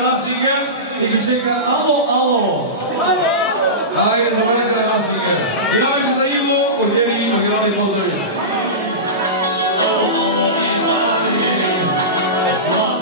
Lasingen i čeka alo, alo. Ajde, zaboravite na Lasingen. Javite za Ivo, odjeli originalni pozdravljen. Yaşa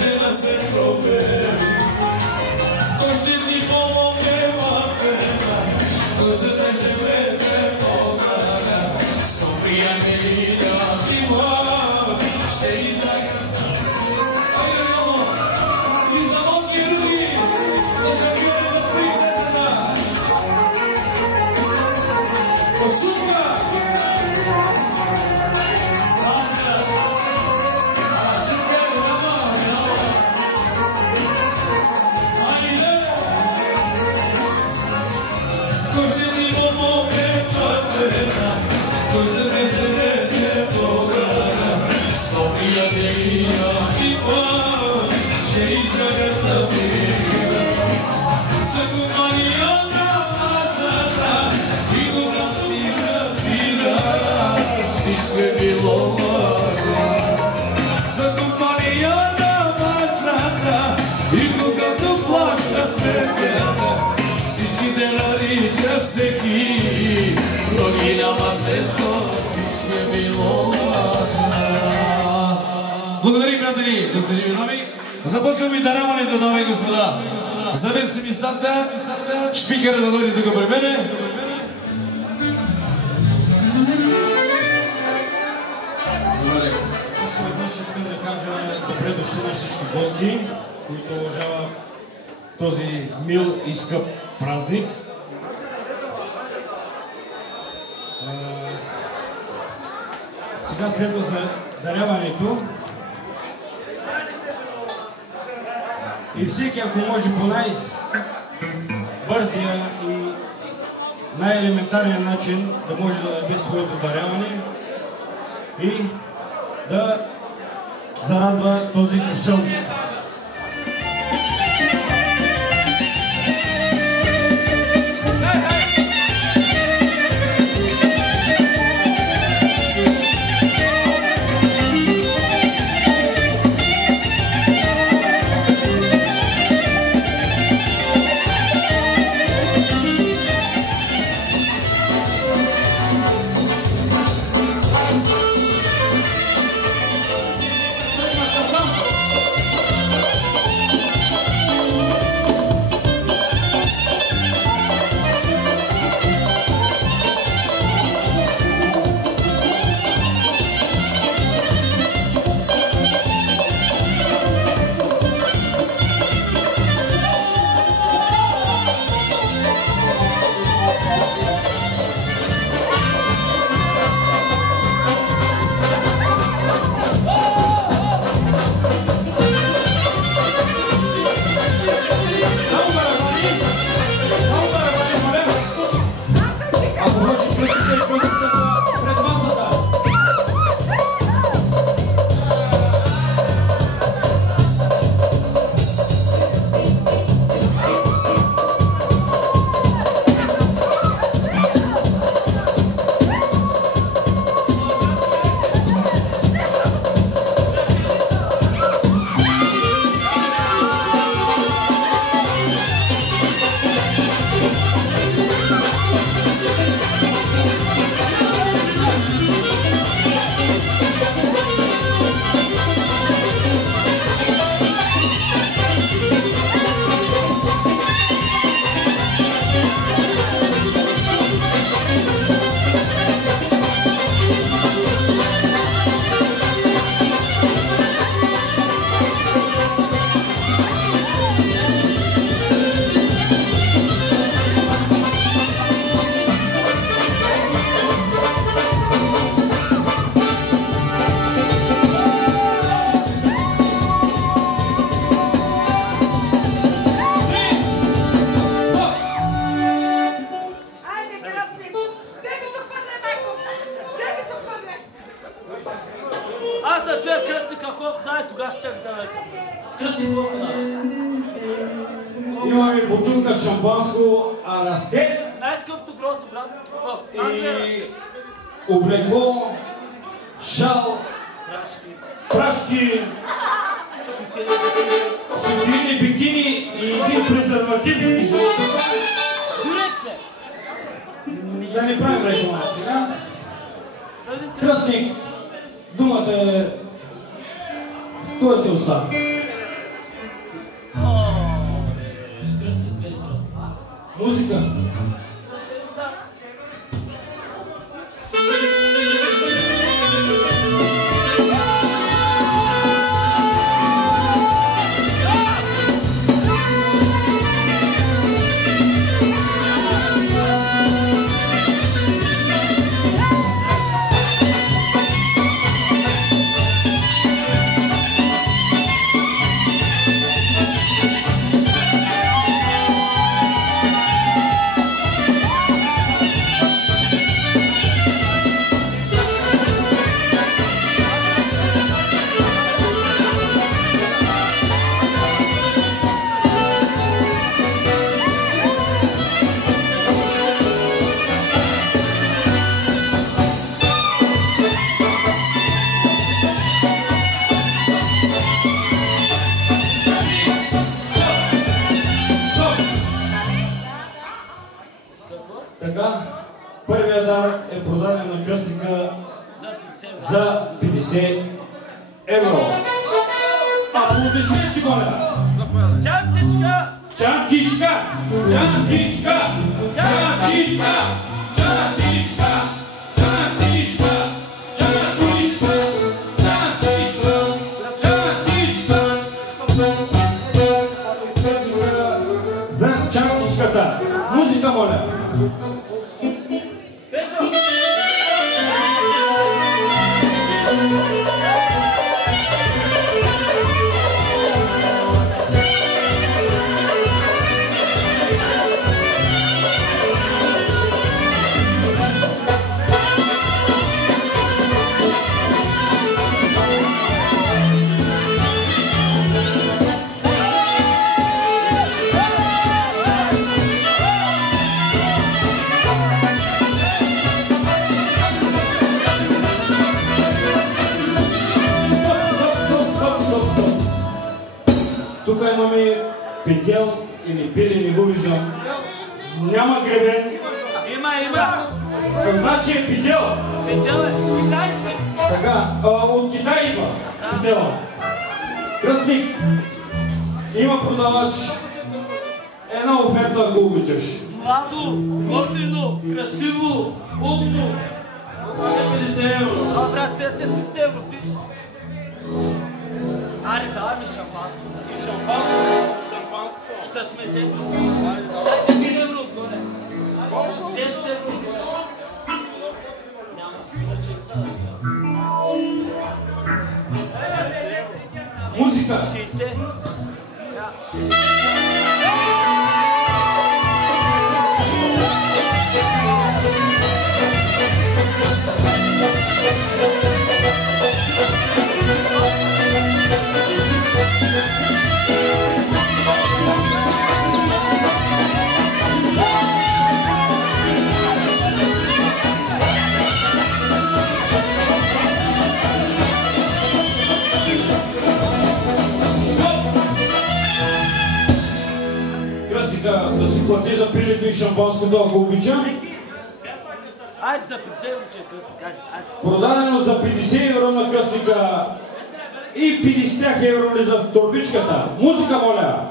може да се провери. Кой ще ти помогне мапета, кой се тече влезе по-града, со приятели да бива, ще излагам. Айде, мамо, и за малки руки, за шампиони за принцесата. Посука! Всички те наричат всеки, но ги няма след това, всички е било важна. Благодарим, приятели, да сте живи нови. Започваме даряването, дами и господа. Завете си местата, шпикера да дойде тук при мене. Още веднъж искам да кажа добре дошли на всички гости, които уважават този мил и скъп празник. Сега следва за даряването. И всеки, ако може по най-бързия и най-елементарния начин да може да даде своето даряване и да зарадва този кашъл. Имаме бутилка шампанско Арасте. Най-скъпто грозо, брат. И облекло, шал, прашки, сутини, бикини и един презерватив. Дюрек се! Да не правим реклама сега. Кръстник, думата е в твоите уста. Музика. Така, първият дар е продаден на кръстника за 50 евро. Аплодисменти, моля! Чантичка! Чантичка! Чантичка! Чантичка! Чантичка! Чантичка! Чантичка! Чантичка! Чантичка! За чантичката! Музика, моля! Тук имаме петел или пили, не го виждам. Няма гребен. Има! Значи е петел. Петел е китайски. Така, от Китай идва петела. Кръстник, има продавач. Една оферта, ако обичаш. Младо, готино, красиво, умно. 50 евро. Добре, 260 евро, пич. Аре, давай ми шампанско. И шампанско. И с месето. Дайте 1 евро отгоре. 10 евро отгоре. Няма. Музика. 60. Да си плати за пилето и шампанското, ако обича. Айде за 50 евро, че е кръстник. Продадено за 50 евро на кръстника и 50 евро ли за торбичката. Музика, моля!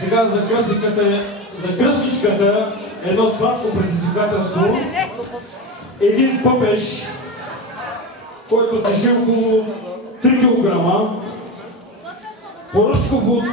Сега за кръстничката едно сладко предизвикателство. Един пъпеш, който тежи около 3 кг, поръчков от